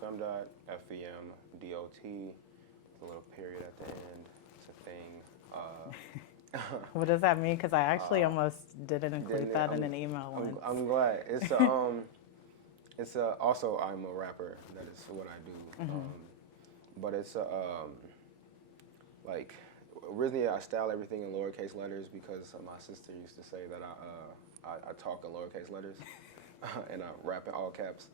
femdot, FEMDOT, with a little period at the end. It's a thing. What does that mean? Because I actually almost didn't include that in an email once. I'm glad. It's also I'm a rapper. That is what I do. But it's like originally I style everything in lowercase letters because my sister used to say that I talk in lowercase letters and I rap in all caps.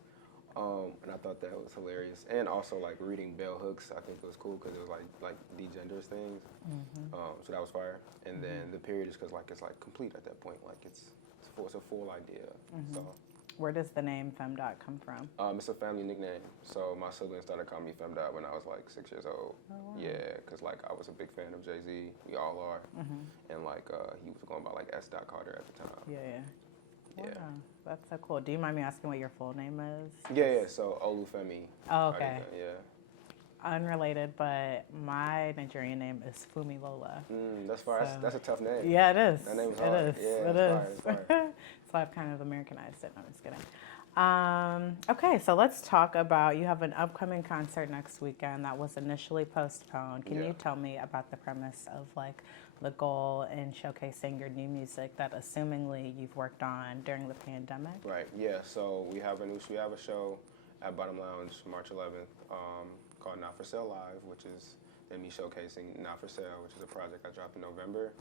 And I thought that was hilarious. And also like reading bell hooks, I think it was cool because it was like degenders things. So that was fire. And then the period is because like it's like complete at that point. Like it's a full idea. So. Where does the name femdot come from? It's a family nickname. So my siblings started calling me femdot when I was like 6 years old. Oh, wow. Yeah, because like I was a big fan of Jay-Z. We all are. And like he was going by like S. Carter at the time. Yeah. Yeah. Wow, that's so cool. Do you mind me asking what your full name is? Yeah. So Olufemi. Oh, okay. Yeah. Unrelated, but my Nigerian name is Fumilola. That's fire. So, that's a tough name. Yeah, it is. That name is hard. It is. Yeah, it is. fire. So I've kind of Americanized it. No, I'm just kidding. Okay, so let's talk about, you have an upcoming concert next weekend that was initially postponed. Can you tell me about the premise of like the goal in showcasing your new music that assumingly you've worked on during the pandemic? Right. Yeah. So we have a show at Bottom Lounge March 11th called Not For Sale Live, which is then me showcasing Not For Sale, which is a project I dropped in November.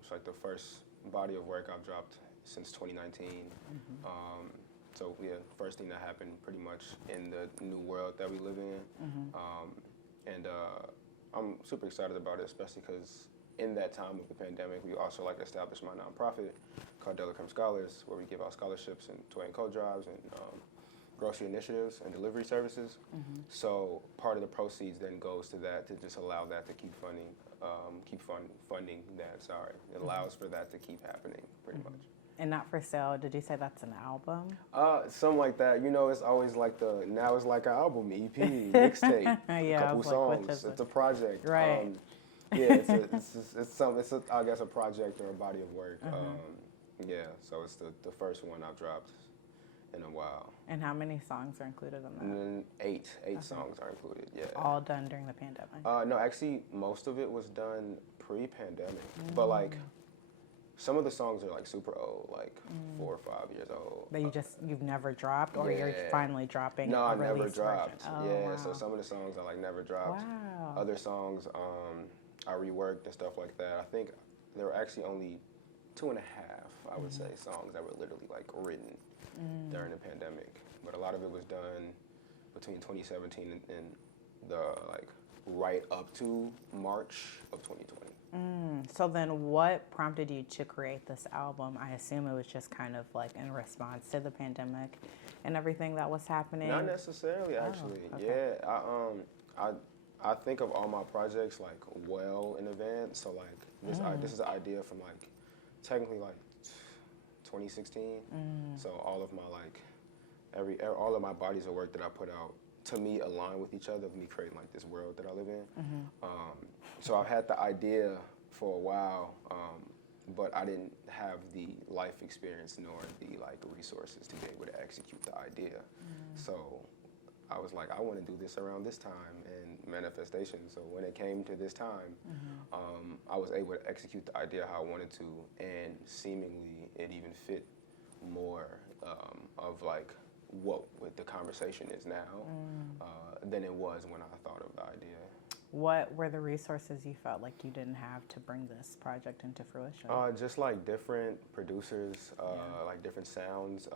It's like the first body of work I've dropped since 2019. So yeah, first thing that happened pretty much in the new world that we live in. And I'm super excited about it, especially because in that time of the pandemic, we also like established my nonprofit called Delacrim Scholars, where we give out scholarships and toy and coat drives and grocery initiatives and delivery services. So part of the proceeds then goes to that to just allow that to keep funding that. It allows for that to keep happening pretty much. And Not For Sale, did you say that's an album? Something like that. You know, it's always like now it's like an album, EP, mixtape, a couple songs. It's a project. Right. Yeah, it's I guess a project or a body of work. Yeah, so it's the first one I've dropped in a while. And how many songs are included in that? And then eight songs are included. Yeah. All done during the pandemic? No, actually, most of it was done pre-pandemic, but like. Some of the songs are like super old, like 4 or 5 years old. That you've never dropped, or you're finally dropping? No, I never dropped. Oh, yeah, wow. so some of the songs I like never dropped. Wow. Other songs I reworked and stuff like that. I think there were actually only 2.5, I would say, songs that were literally like written during the pandemic. But a lot of it was done between 2017 and the like right up to March of 2020. So then what prompted you to create this album? I assume it was just kind of like in response to the pandemic and everything that was happening? Not necessarily, actually. Okay. Yeah, I think of all my projects like well in advance. So like this is an idea from like technically like 2016. So all of my like all of my bodies of work that I put out to me align with each other, of me creating like this world that I live in. So I've had the idea for a while, but I didn't have the life experience nor the like resources to be able to execute the idea. So I was like, I want to do this around this time and manifestation. So when it came to this time, I was able to execute the idea how I wanted to, and seemingly it even fit more of like what the conversation is now than it was when I thought of the idea. What were the resources you felt like you didn't have to bring this project into fruition? Just like different producers, like different sounds,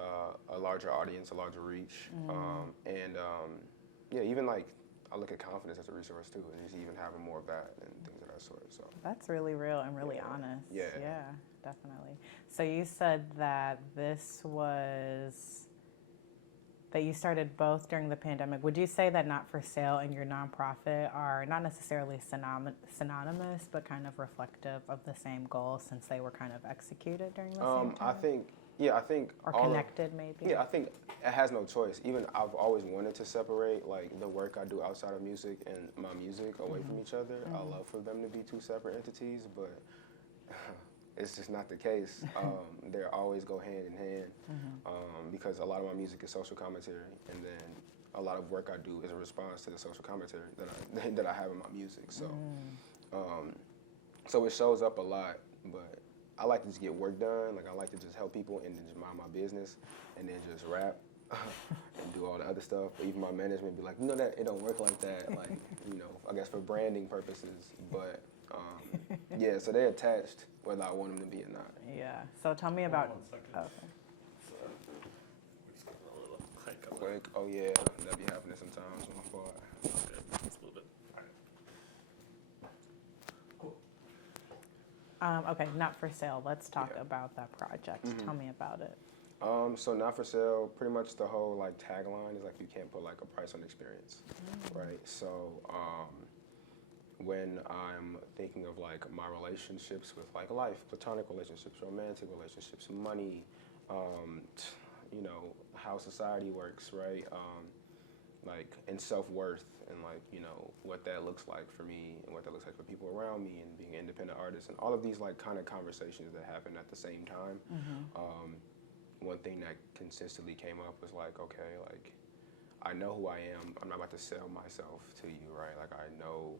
a larger audience, a larger reach, and yeah, even like I look at confidence as a resource too, and just even having more of that and things of that sort. So that's really real and really honest. Yeah, definitely. So you said that that you started both during the pandemic. Would you say that Not For Sale and your nonprofit are not necessarily synonymous, but kind of reflective of the same goal since they were kind of executed during the same time? I think or connected maybe? Yeah, I think it has no choice. Even I've always wanted to separate like the work I do outside of music and my music away from each other. I love for them to be two separate entities, but it's just not the case. They always go hand in hand because a lot of my music is social commentary, and then a lot of work I do is a response to the social commentary that I have in my music. So, so it shows up a lot, but I like to just get work done. Like I like to just help people and then just mind my business and then just rap and do all the other stuff. But even my management be like, that it don't work like that. Like, I guess for branding purposes. But yeah, so they attached whether I want them to be or not. Yeah. So tell me about. 1 second. Okay. So, we're just getting a little clank up. Like, oh yeah, that be happening sometimes on my fault. Okay, just a little bit. All right. Cool. Okay, Not For Sale. Let's talk Yeah. about that project. Tell me about it. So Not For Sale, pretty much the whole like tagline is like you can't put like a price on experience, right? So when I'm thinking of like my relationships with like life, platonic relationships, romantic relationships, money, how society works, right? Like and self-worth and like what that looks like for me and what that looks like for people around me and being an independent artist and all of these like kind of conversations that happen at the same time. One thing that consistently came up was like, okay, like I know who I am. I'm not about to sell myself to you, right? Like I know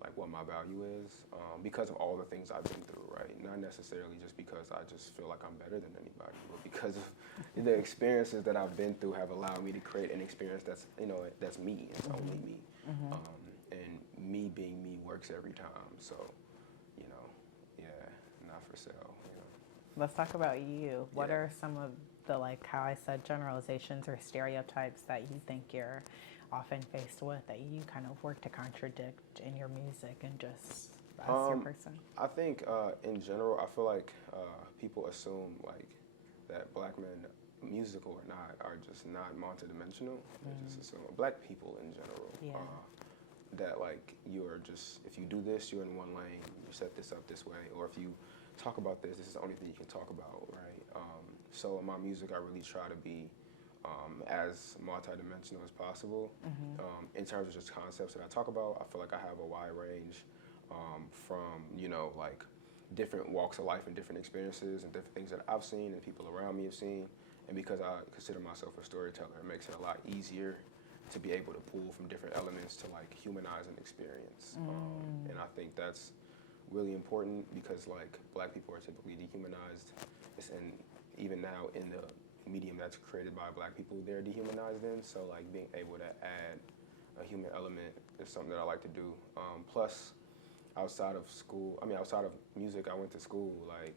like what my value is because of all the things I've been through, right? Not necessarily just because I just feel like I'm better than anybody, but because of the experiences that I've been through have allowed me to create an experience that's that's me. It's only me, and me being me works every time. So, yeah, Not For Sale. Let's talk about you. What are some of the, like how I said, generalizations or stereotypes that you think you're often faced with that you kind of work to contradict in your music and just as your person? I think in general, I feel like people assume like that black men, musical or not, are just not multidimensional. They just assume black people in general. That like you're just, if you do this, you're in one lane, you set this up this way, or if you talk about this is the only thing you can talk about, right? So in my music, I really try to be as multidimensional as possible. In terms of just concepts that I talk about, I feel like I have a wide range from, like different walks of life and different experiences and different things that I've seen and people around me have seen. And because I consider myself a storyteller, it makes it a lot easier to be able to pull from different elements to like humanize an experience. And I think that's really important because like black people are typically dehumanized, and even now in the medium that's created by black people, they're dehumanized in. So like being able to add a human element is something that I like to do. Plus, outside of music, I went to school like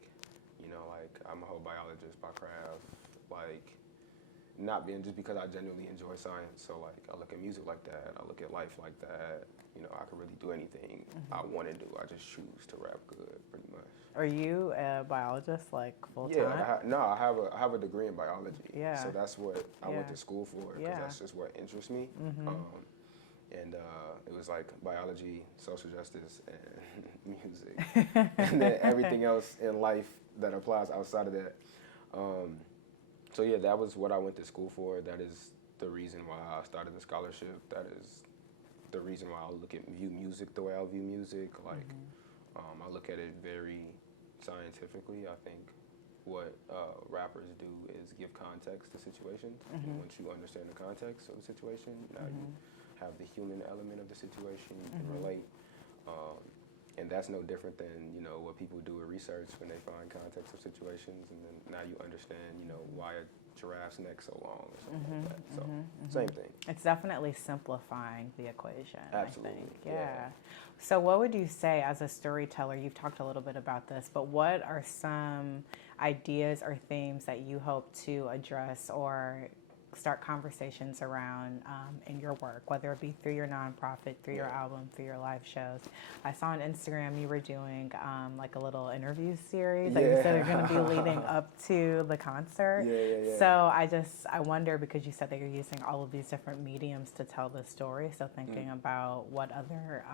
I'm a whole biologist by craft, like not being just because I genuinely enjoy science. So like I look at music like that, I look at life like that. I can really do anything I want to do. I just choose to rap good, pretty much. Are you a biologist, like full time? Yeah, I have a degree in biology. Yeah. So that's what I went to school for because Yeah. that's just what interests me. And it was like biology, social justice, and music, and then everything else in life that applies outside of that. So yeah, that was what I went to school for. That is the reason why I started the scholarship. That is the reason why I view music the way I view music. Like, I look at it very scientifically. I think what rappers do is give context to situations. And once you understand the context of the situation, now you have the human element of the situation. You can relate. And that's no different than, what people do with research when they find context of situations. And then now you understand, why a giraffe's neck so long or something like that. So same thing. It's definitely simplifying the equation, Absolutely, I think. yeah. So what would you say as a storyteller, you've talked a little bit about this, but what are some ideas or themes that you hope to address or start conversations around in your work, whether it be through your nonprofit, through your album, through your live shows? I saw on Instagram you were doing like a little interview series that you said are going to be leading up to the concert. So I wonder, because you said that you're using all of these different mediums to tell the story, so thinking about what other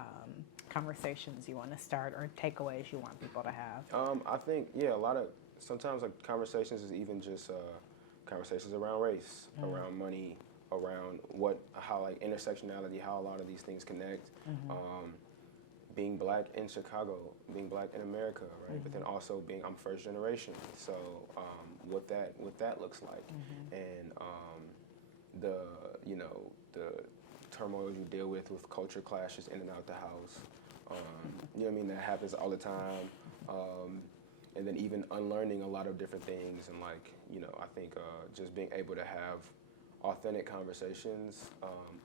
conversations you want to start or takeaways you want people to have. I think, sometimes like conversations is even just conversations around race, around money, around how like intersectionality, how a lot of these things connect. Being black in Chicago, being black in America, right? But then also I'm first generation, so what that looks like, and the the turmoil you deal with culture clashes in and out the house. You know what I mean? That happens all the time. And then even unlearning a lot of different things, and like, you know, I think just being able to have authentic conversations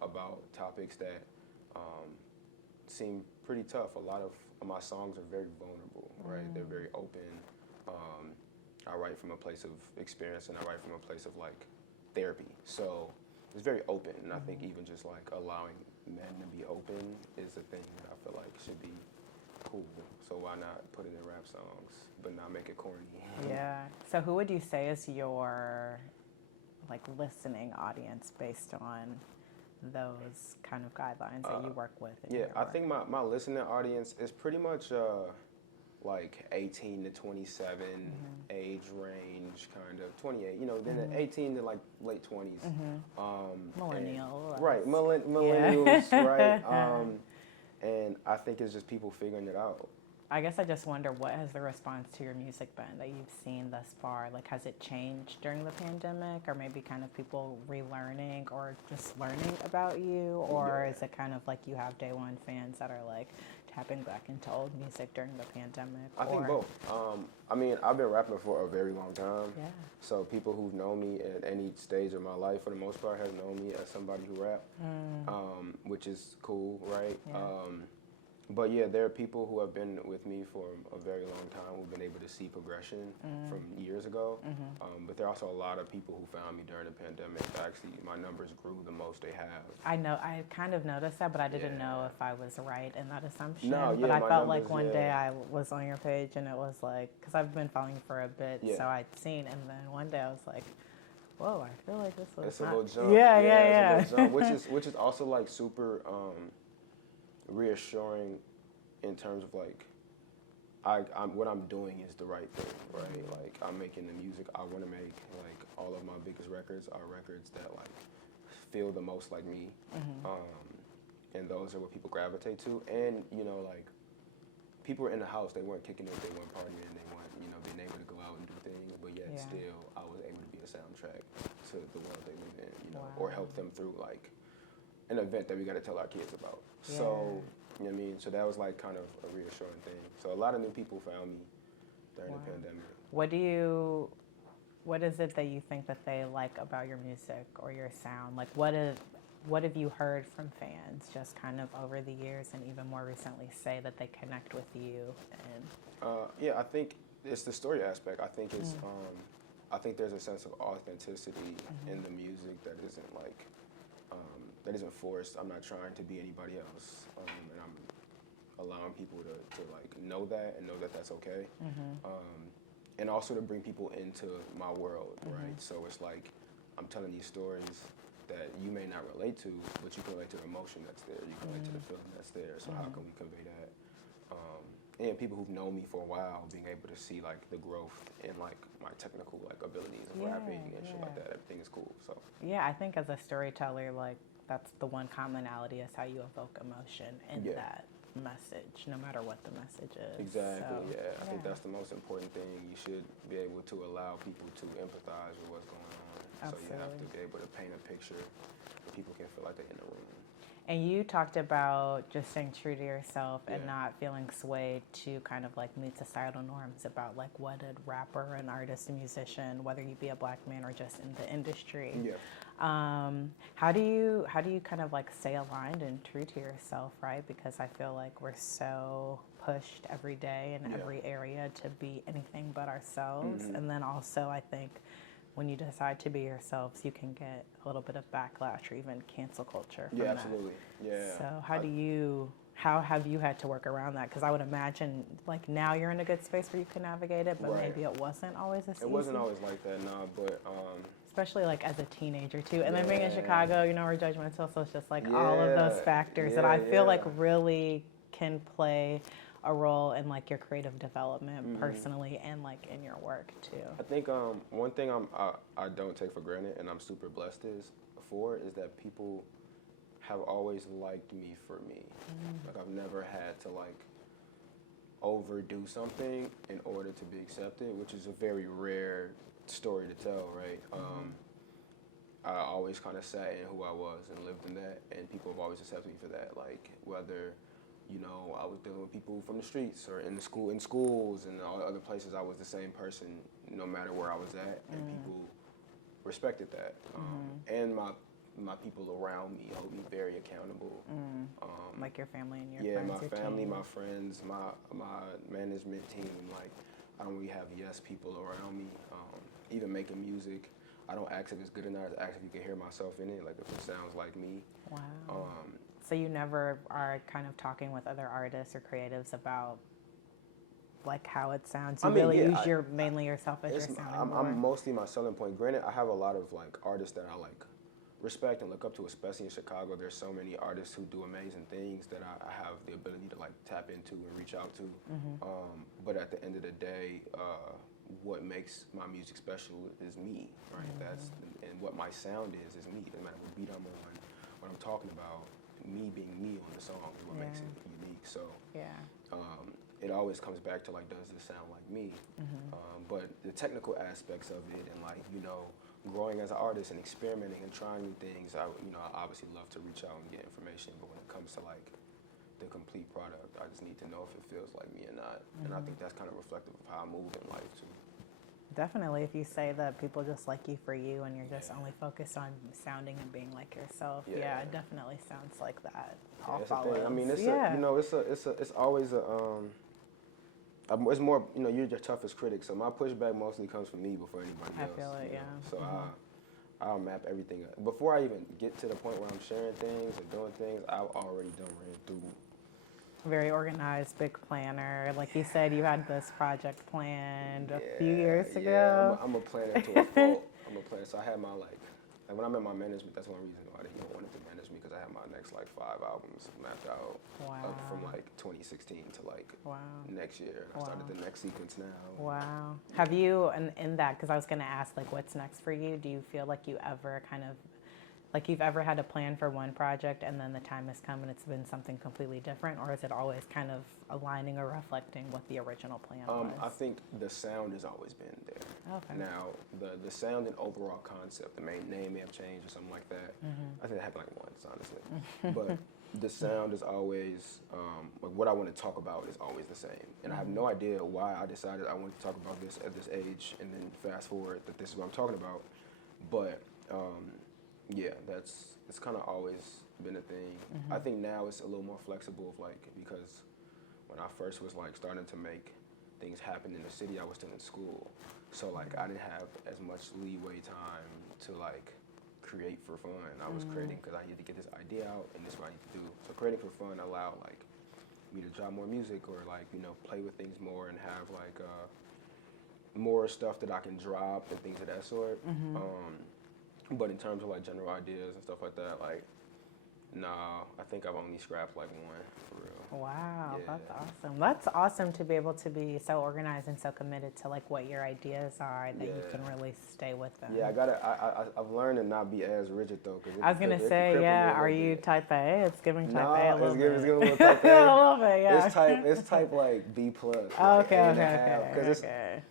about topics that seem pretty tough. A lot of my songs are very vulnerable, right? They're very open. I write from a place of experience, and I write from a place of like therapy. So it's very open, and I think even just like allowing men to be open is a thing that I feel like should be cool. So why not put it in rap songs, but not make it corny? Yeah. So who would you say is your like listening audience based on those kind of guidelines that you work with? In Yeah, your I work? think my listening audience is pretty much like 18 to 27 age range, kind of 28. You know, then 18 to like late 20s. Millennial. Right, millennials, right? And I think it's just people figuring it out. I guess I just wonder, what has the response to your music been that you've seen thus far? Like, has it changed during the pandemic, or maybe kind of people relearning or just learning about you? Or is it kind of like you have day one fans that are like tapping back into old music during the pandemic? I think both. I mean, I've been rapping for a very long time. Yeah. So people who've known me at any stage of my life, for the most part, have known me as somebody who rap, which is cool, right? Yeah. But yeah, there are people who have been with me for a very long time who've been able to see progression from years ago. But there are also a lot of people who found me during the pandemic. Actually, my numbers grew the most they have. I know, I kind of noticed that, but I didn't Yeah. know if I was right in that assumption. No, but yeah, I my felt like numbers, one yeah. day I was on your page and it was like, because I've been following you for a bit, Yeah. so I'd seen, and then one day I was like, whoa, I feel like this was It's a not... little jump. Yeah. It's a little jump, which is also like super reassuring in terms of like, what I'm doing is the right thing, right? Like, I'm making the music I want to make. Like, all of my biggest records are records that like feel the most like me, and those are what people gravitate to. And you know, like, people were in the house, they weren't kicking it, they weren't partying, they weren't, you know, being able to go out and do things, but yet still I was able to be a soundtrack to the world they live in, you know, or help them through like an event that we got to tell our kids about. So, you know what I mean? So that was like kind of a reassuring thing. So a lot of new people found me during the pandemic. What is it that you think that they like about your music or your sound? Like, what have you heard from fans just kind of over the years, and even more recently, say that they connect with you? And yeah, I think it's the story aspect. I think it's I think there's a sense of authenticity in the music that isn't like that isn't forced. I'm not trying to be anybody else, and I'm allowing people to like know that and know that that's okay, and also to bring people into my world, right? So it's like I'm telling these stories that you may not relate to, but you can relate to the emotion that's there. You can relate to the feeling that's there. So how can we convey that? And people who've known me for a while, being able to see like the growth in like my technical like abilities of rapping and shit like that. Everything is cool. So yeah, I think as a storyteller, like, that's the one commonality, is how you evoke emotion in that message, no matter what the message is. Exactly, So, I think that's the most important thing. You should be able to allow people to empathize with what's going on. Absolutely. So you have to be able to paint a picture where people can feel like they're in the room. And you talked about just staying true to yourself and Yeah. not feeling swayed to kind of like meet societal norms about like what a rapper, an artist, a musician, whether you be a black man or just in the industry. Yeah. How do you kind of like stay aligned and true to yourself, right? Because I feel like we're so pushed every day in every area to be anything but ourselves. And then also I think when you decide to be yourselves, you can get a little bit of backlash or even cancel culture from Yeah, that. absolutely. Yeah. So how have you had to work around that? Because I would imagine like now you're in a good space where you can navigate it, but maybe it wasn't always as easy. It wasn't always like that, nah, but especially like as a teenager too, and then being in Chicago, you know, we're judgmental, so it's just like all of those factors that I feel like really can play a role in like your creative development personally and like in your work too. I think one thing I don't take for granted, and I'm super blessed is that people have always liked me for me. Like, I've never had to like overdo something in order to be accepted, which is a very rare story to tell, right? I always kind of sat in who I was and lived in that, and people have always accepted me for that. Like whether, you know, I was dealing with people from the streets or in schools and all other places, I was the same person no matter where I was at, and people respected that. And my people around me hold me very accountable. Like your family and your yeah, friends. my family, my friends, my management team. Like I don't really have yes people around me. Even making music, I don't ask if it's good or not. I ask if you can hear myself in it, like if it sounds like me. Wow. So you never are kind of talking with other artists or creatives about like how it sounds. You really use mainly yourself as your sounding board. I'm mostly my selling point. Granted, I have a lot of like artists that I like respect and look up to, especially in Chicago. There's so many artists who do amazing things that I have the ability to like tap into and reach out to. But at the end of the day, what makes my music special is me, right? That's and what my sound is me. No matter what beat I'm on, what I'm talking about, me being me on the song is what makes it unique. So it always comes back to like, does this sound like me? But the technical aspects of it and like, you know, growing as an artist and experimenting and trying new things, I obviously love to reach out and get information. But when it comes to like the complete product, I just need to know if it feels like me or not. And I think that's kind of reflective of how I move in life too. Definitely, if you say that people just like you for you and you're just only focused on sounding and being like yourself, it definitely sounds like that. All follows. I mean, it's always a it's more, you know, you're your toughest critic. So my pushback mostly comes from me before anybody else. I feel it, yeah. So I'll map everything up. Before I even get to the point where I'm sharing things or doing things, I've already ran through. Very organized, big planner. Like you said, you had this project planned a few years ago. Yeah, I'm a planner to a fault. I'm a planner. So I had my like when I'm in my management, that's one reason why they don't want to manage me, because I have my next like 5 albums mapped out from like 2016 to like next year. I started the next sequence now. Wow. Have you, in that, because I was going to ask like what's next for you, do you feel like you ever kind of, like you've ever had a plan for one project and then the time has come and it's been something completely different, or is it always kind of aligning or reflecting what the original plan was? I think the sound has always been there. Okay. Now, the sound and overall concept, the main name may have changed or something like that. I think it happened like once, honestly. But the sound is always, like what I want to talk about is always the same. And I have no idea why I decided I wanted to talk about this at this age and then fast forward that this is what I'm talking about. But yeah, it's kind of always been a thing. I think now it's a little more flexible, like, because when I first was like starting to make things happen in the city, I was still in school. So like I didn't have as much leeway time to like create for fun. I was creating because I needed to get this idea out and this is what I need to do. So creating for fun allowed like me to drop more music or like, you know, play with things more and have like more stuff that I can drop and things of that sort. But in terms of like general ideas and stuff like that, like, nah, I think I've only scrapped like one, for real. Wow, that's awesome. That's awesome to be able to be so organized and so committed to like what your ideas are that you can really stay with them. Yeah, I've learned to not be as rigid though. I was gonna say, are you type A? It's giving type A a little bit. It's giving a little type A. A little bit, yeah. It's type like B plus. Okay.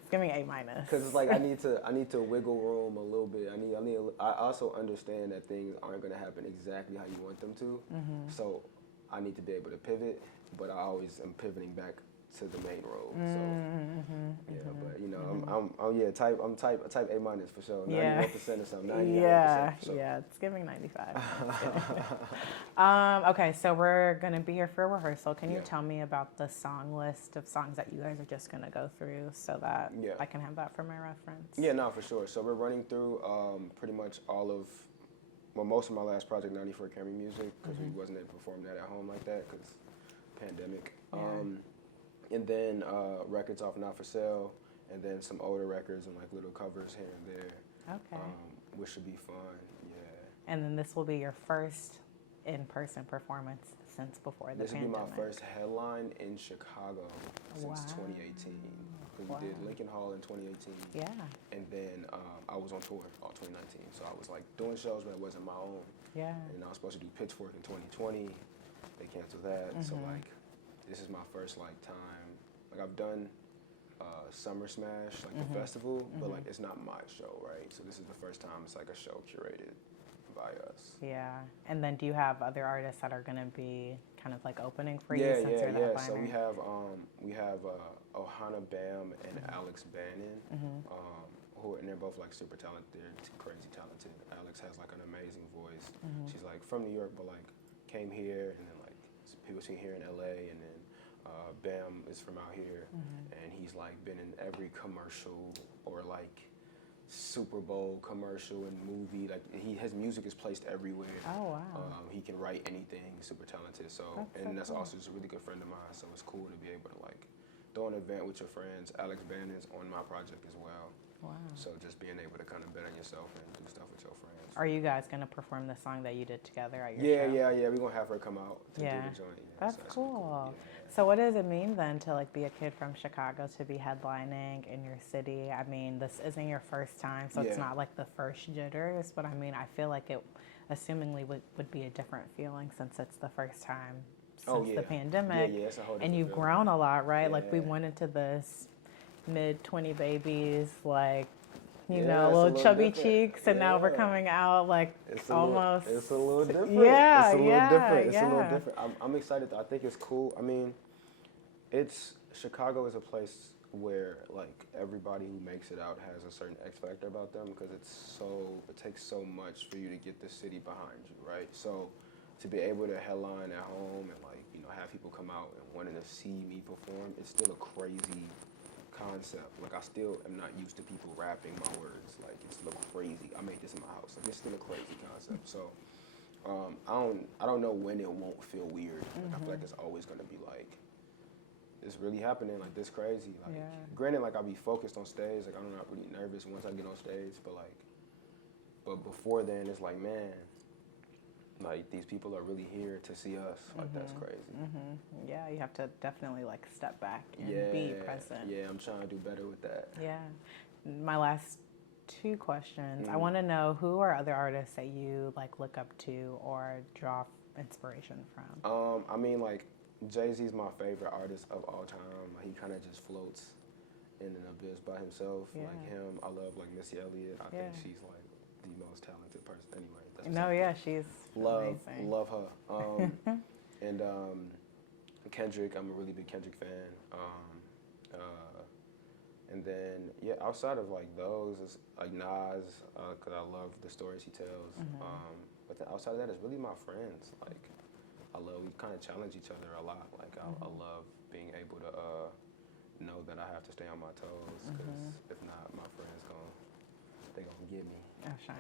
It's giving A minus. Because it's like I need to wiggle room a little bit. I also understand that things aren't gonna happen exactly how you want them to. So I need to be able to pivot, but I always am pivoting back to the main road. So but you know, I'm type A minus for sure. 91% or something. 99%. So. Yeah, it's giving 95. Okay, so we're gonna be here for rehearsal. Can you tell me about the song list of songs that you guys are just gonna go through so that I can have that for my reference? Yeah, no, for sure. So we're running through pretty much most of my last project, 94 Camry Music, because we wasn't able to perform that at home like that because pandemic. And then records off Not For Sale, and then some older records and like little covers here and there. Okay. Which should be fun, yeah. And then this will be your first in-person performance since before the pandemic. This will be my first headline in Chicago since 2018. We did Lincoln Hall in 2018. Yeah. And then I was on tour all 2019. So I was like doing shows when it wasn't my own. Yeah. And I was supposed to do Pitchfork in 2020. They canceled that. So like, this is my first like time. Like I've done Summer Smash, like the festival, but like it's not my show, right? So this is the first time it's like a show curated by us. Yeah. And then do you have other artists that are going to be kind of like opening for Yeah, you since you're the yeah. headliner? So we have Ohana Bam and Alex Bannon, and they're both like super talented. They're crazy talented. Alex has like an amazing voice. She's like from New York, but like came here, and then like people seen here in LA, and then Bam is from out here, and he's like been in every commercial or like Super Bowl commercial and movie. Like his music is placed everywhere. Oh, wow. He can write anything. Super talented. So that's cool. also just a really good friend of mine. So it's cool to be able to like throw an event with your friends. Alex Bannon's on my project as well. Wow. So just being able to kind of bet on yourself and do stuff with your friends. Are you guys going to perform the song that you did together at your show? Yeah. We're going to have her come out to do the joint. Yeah, That's so that's cool. Yeah. So what does it mean then to like be a kid from Chicago to be headlining in your city? I mean, this isn't your first time, so it's not like the first jitters, but I mean, I feel like it assumingly would be a different feeling since it's the first time since the pandemic. Yeah, it's a whole different and you've feeling. grown a lot, right? Yeah. Like we went into this mid-20 babies, like, you Yeah, know, it's a little little chubby different. cheeks, and now we're Yeah. coming out like It's almost. It's a little different. Yeah, It's a little different. It's a little yeah. different. I'm excited. I think it's cool. I mean, Chicago is a place where like everybody who makes it out has a certain X factor about them because it takes so much for you to get the city behind you, right? So to be able to headline at home and like, you know, have people come out and wanting to see me perform, it's still a crazy concept. Like I still am not used to people rapping my words. Like it's a little crazy. I made this in my house. Like it's still a crazy concept. So I don't know when it won't feel weird. Like, I feel like it's always gonna be like it's really happening, like this crazy. Like granted, like I'll be focused on stage, like I'm not really nervous once I get on stage, but before then it's like, man, like these people are really here to see us. Like that's crazy. Yeah, you have to definitely like step back and be present. Yeah, I'm trying to do better with that. Yeah. My last two questions. I want to know who are other artists that you like look up to or draw inspiration from? I mean, like Jay-Z's my favorite artist of all time. He kind of just floats in an abyss by himself. Yeah. Like him, I love like Missy Elliott. I think she's like the most talented person. Anyway, that's No, yeah, she's amazing. Love her. And Kendrick, I'm a really big Kendrick fan. And then outside of like those, it's like Nas, cause I love the stories he tells. But then outside of that, it's really my friends. Like we kind of challenge each other a lot. Like I love being able to know that I have to stay on my toes, cause if not, my friends they gonna get me. Oh, Shine.